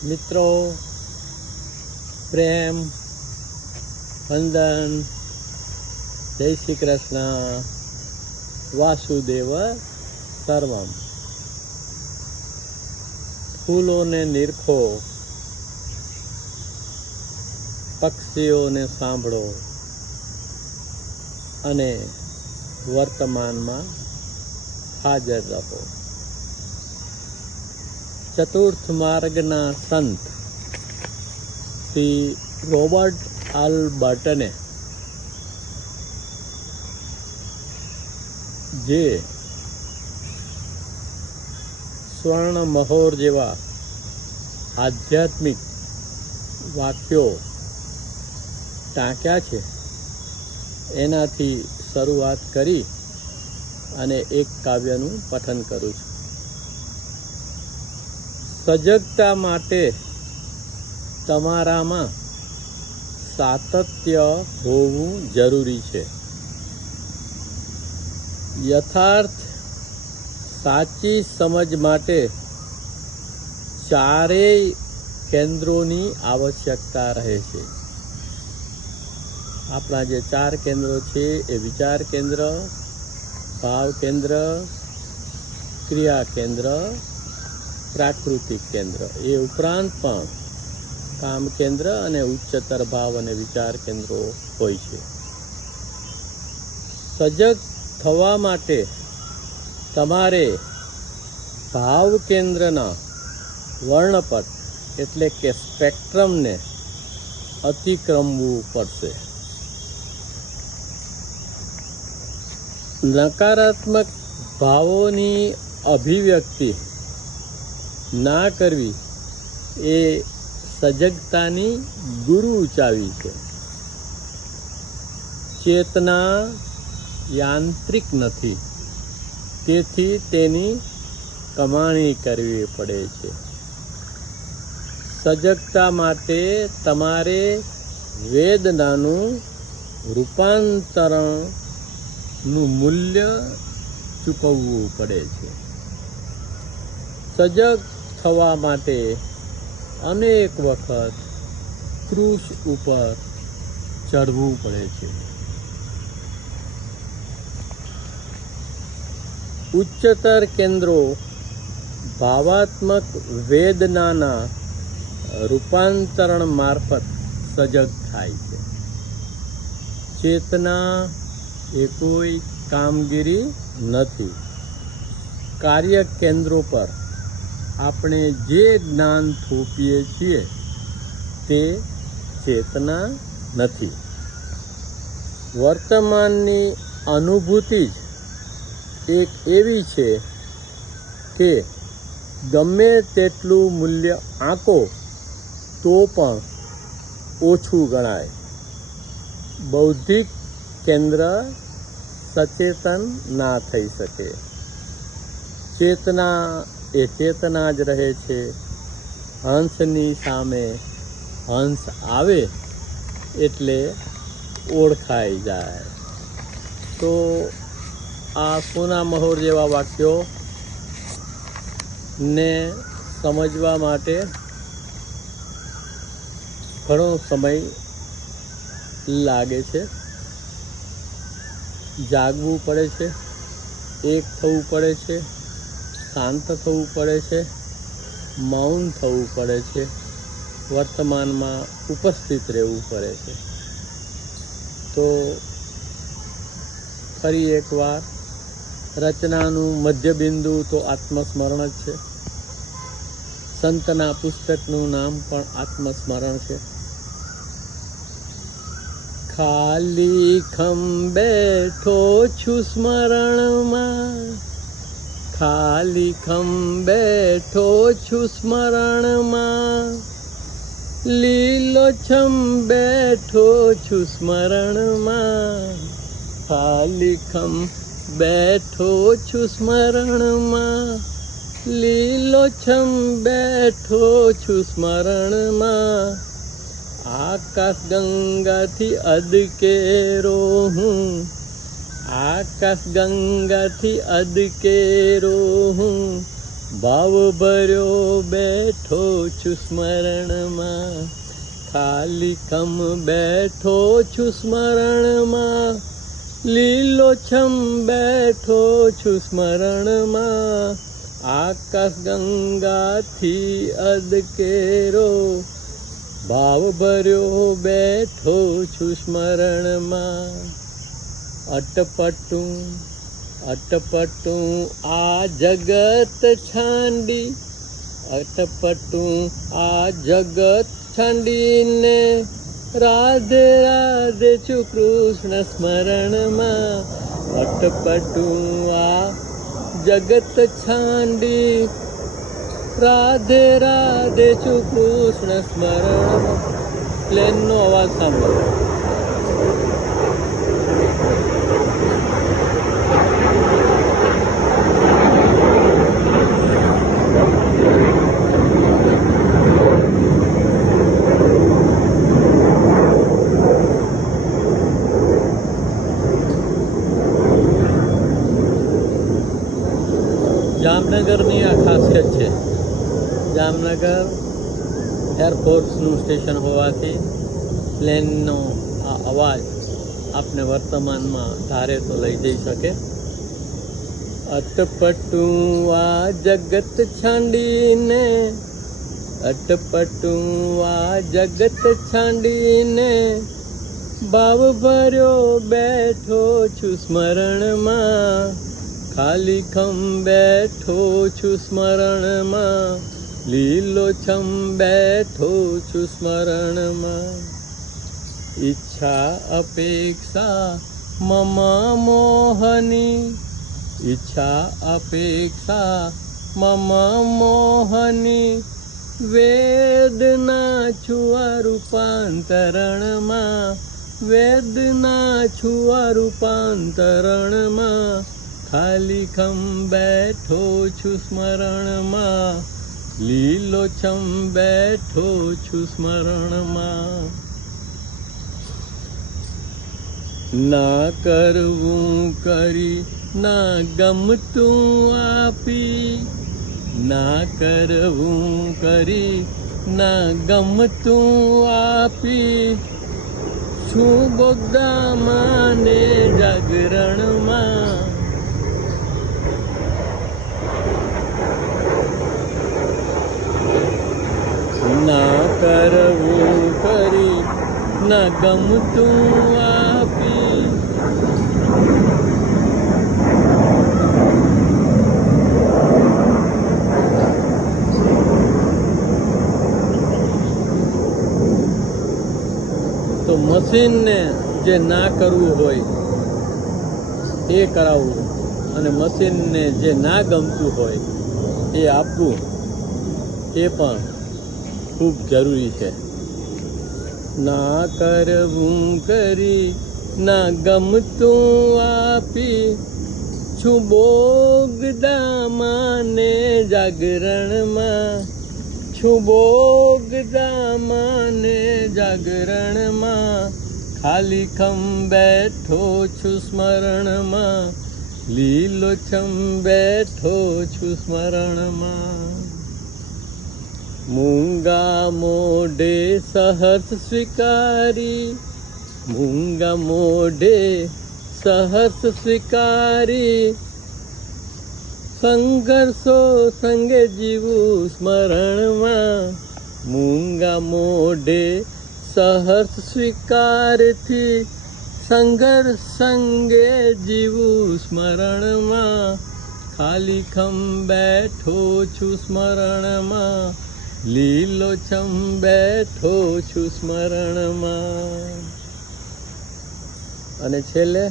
મિત્રો, પ્રેમ, વંદન, જય શ્રી કૃષ્ણ, વાસુદેવ સર્વમ. ફૂલોને નિરખો, પક્ષીઓને સાંભળો અને વર્તમાનમાં હાજર રહો. ચતુર્થ માર્ગના સંત શ્રી રોબર્ટ આલ્બર્ટને જે સ્વર્ણ મહોર જેવા આધ્યાત્મિક વાક્યો ટાંક્યા છે, એનાથી શરૂઆત કરી અને એક કાવ્યનું પઠન કરું છું. સજગતા માટે તમારામાં સાતત્ય હોવું જરૂરી છે. યથાર્થ સાચી સમજ માટે ચારેય કેન્દ્રોની આવશ્યકતા રહે છે. આપણા જે ચાર કેન્દ્રો છે એ વિચાર કેન્દ્ર, ભાવ કેન્દ્ર, ક્રિયા કેન્દ્ર, પ્રાકૃતિક કેન્દ્ર. એ ઉપરાંત પણ કામ કેન્દ્ર અને ઉચ્ચતર ભાવ અને વિચાર કેન્દ્રો હોય છે. સજગ થવા માટે તમારે ભાવ કેન્દ્રના વર્ણપટ એટલે કે સ્પેક્ટ્રમને અતિક્રમવું પડશે. નકારાત્મક ભાવોની અભિવ્યક્તિ ના કરવી એ સજગતાની ગુરુ ચાવી છે. ચેતના યાંત્રિક નથી, તેથી તેની કમાણી કરવી પડે છે. સજગતા માટે તમારે વેદનાનું રૂપાંતરણનું મૂલ્ય ચૂકવવું પડે છે. સજગ થવા માટે અનેક વખત ક્રૂસ ઉપર ચડવું પડે છે. ઉચ્ચતર કેન્દ્રો ભાવાત્મક વેદનાના રૂપાંતરણ મારફત સજગ થાય છે. ચેતના એ કોઈ કામગીરી નથી. કાર્ય કેન્દ્રો પર આપણે જે જ્ઞાન થોપીએ છીએ તે ચેતના નથી. વર્તમાનની અનુભૂતિ જ એક એવી છે કે ગમે તેટલું મૂલ્ય આંકો તો પણ ઓછું ગણાય. બૌદ્ધિક કેન્દ્ર સચેતન ના થઈ શકે. ચેતના એ ચેતના જ રહે છે. હંસની સામે હંસ આવે એટલે ઓળખાઈ જાય. તો આ સોના મહોર જેવા વાક્યો ને સમજવા માટે ઘણો સમય લાગે છે. જાગવું પડે છે, એક થવું પડે છે, શાંત થવું પડે છે, મૌન થવું પડે છે, વર્તમાનમાં ઉપસ્થિત રહેવું પડે છે. તો ફરી એકવાર રચનાનું મધ્યબિંદુ તો આત્મસ્મરણ જ છે. સંતના પુસ્તકનું નામ પણ આત્મસ્મરણ છે. ખાલી ખમ બેઠો છું સ્મરણમાં, ખાલી ખમ બેઠો છું સ્મરણમાં, લીલોછમ બેઠો છું સ્મરણમાં, ખાલી ખમ બેઠો છું સ્મરણમાં, લીલોછમ બેઠો છું સ્મરણમાં. આકાશ ગંગાથી અદકેરો હું, આકાશ ગંગાથી અદકેરો હું, ભાવ ભર્યો બેઠો છું સ્મરણમાં, ખાલી ખમ બેઠો છું સ્મરણમાં, લીલોછમ બેઠો છું સ્મરણમાં, આકાશ ગંગાથી અદકેરો, ભાવ ભર્યો બેઠો છું સ્મરણમાં. અટપટું અટપટું આ જગત છાંડી, અટપટું આ જગત છાંડીને, રાધે રાધે છું કૃષ્ણ સ્મરણમાં. અટપટું આ જગત છાંડી, રાધે રાધે છું કૃષ્ણ સ્મરણમાં. પ્લેનનો અવાજ સાંભળો. જામનગરની આ ખાસિયત છે. જામનગર એરફોર્સનું સ્ટેશન હોવાથી પ્લેનનો આ અવાજ આપને વર્તમાનમાં ધારે તો લઈ જઈ શકે. અટપટું આ જગત છાંડીને, અટપટું આ જગત છાંડીને, ભાવ ભર્યો બેઠો છું સ્મરણમાં, ખાલી ખમ બેઠો છું સ્મરણમાં, લીલોછમ બેઠો છું સ્મરણમાં. ઈચ્છા અપેક્ષા મમ મોહની, ઈચ્છા અપેક્ષા મમ મોહની, વેદના છુઆ રૂપાંતરણમાં, વેદના છુઆ રૂપાંતરણમાં, ખાલી ખમ બેઠો છું સ્મરણમાં, લીલોછમ બેઠો છું સ્મરણમાં. ના કરવું કરી ના ગમતું આપી, ના કરવું કરી ના ગમતું આપી, છું ગોગામાં ને જાગરણમાં. ના કરવું કરી ના ગમતું આપી, તો મશીનને જે ના કરવું હોય એ કરાવવું, અને મશીનને જે ના ગમતું હોય એ આપવું, એ પણ ખૂબ જરૂરી છે. ના કરવું કરી ના ગમતું આપી, છું બોગદામાં ને જાગરણમાં, છું બોગદામાં ને જાગરણમાં, ખાલી ખમ બેઠો છું સ્મરણમાં, લીલોછમ બેઠો છું સ્મરણમાં. મૂંગા મોઢે સહસ સ્વીકારી, મૂંગા મોઢે સહસ સ્વીકારી, સંઘર્ષો સંગે જીવું સ્મરણમાં. મૂંગા મોઢે સહસ સ્વીકારથી, સંઘર્ષ સંગે જીવું સ્મરણમાં, ખાલી ખમ બેઠો છું સ્મરણમાં, લીલોછમ બેઠો છું સ્મરણમાં. અને છેલ્લે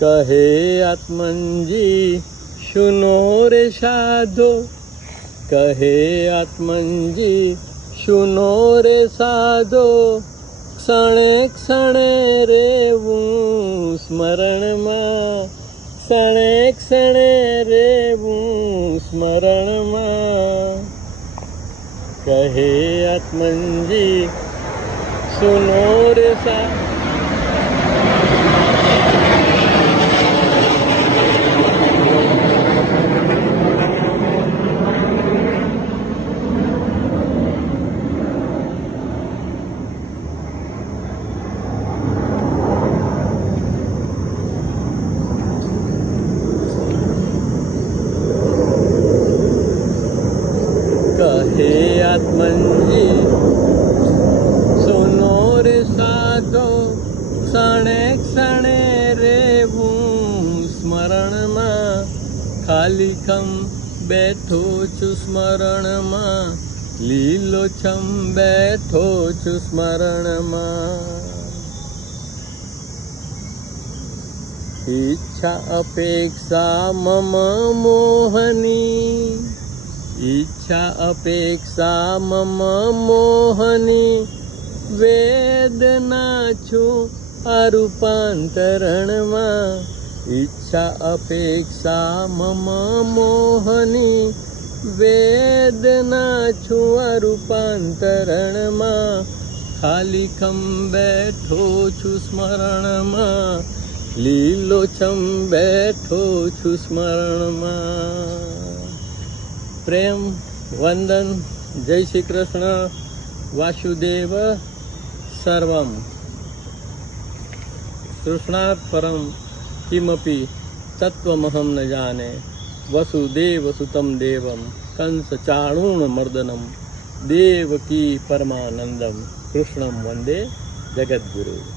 કહે આત્મનજી શુનો રે સાધો, કહે આત્મનજી શુનો રે સાધો, ક્ષણે ક્ષણે રેવું સ્મરણમાં, ક્ષણે ક્ષણે રેવું સ્મરણમાં. કહે આત્મનજી સુનો રે સા हे आत्मन जी सुनो रे साधो क्षणे क्षणे रेવું સ્મરણમાં ખાલીખમ બેઠો છું સ્મરણમાં લીલોછમ બેઠો છું સ્મરણમાં ઈચ્છા અપેક્ષા મમ મોહની ઈચ્છા અપેક્ષા મમ મોહની વેદના છું અરૂપાંતરણમાં ઈચ્છા અપેક્ષા મમ મોહની વેદના છું અરૂપાંતરણમાં ખાલીખમ બેઠો છું સ્મરણમાં લીલોછમ બેઠો છું સ્મરણમાં પ્રેમ વંદન જય શ્રી કૃષ્ણ વાસુદેવ સર્વમ કૃષ્ણાત પરમ કિમપી તત્વમહમ ન જાને વસુદેવ સુતમ દેવમ કંસ ચાણૂર્ણ મર્દનમ દેવકી પરમાનંદમ કૃષ્ણમ વંદે જગદ્ગુરુ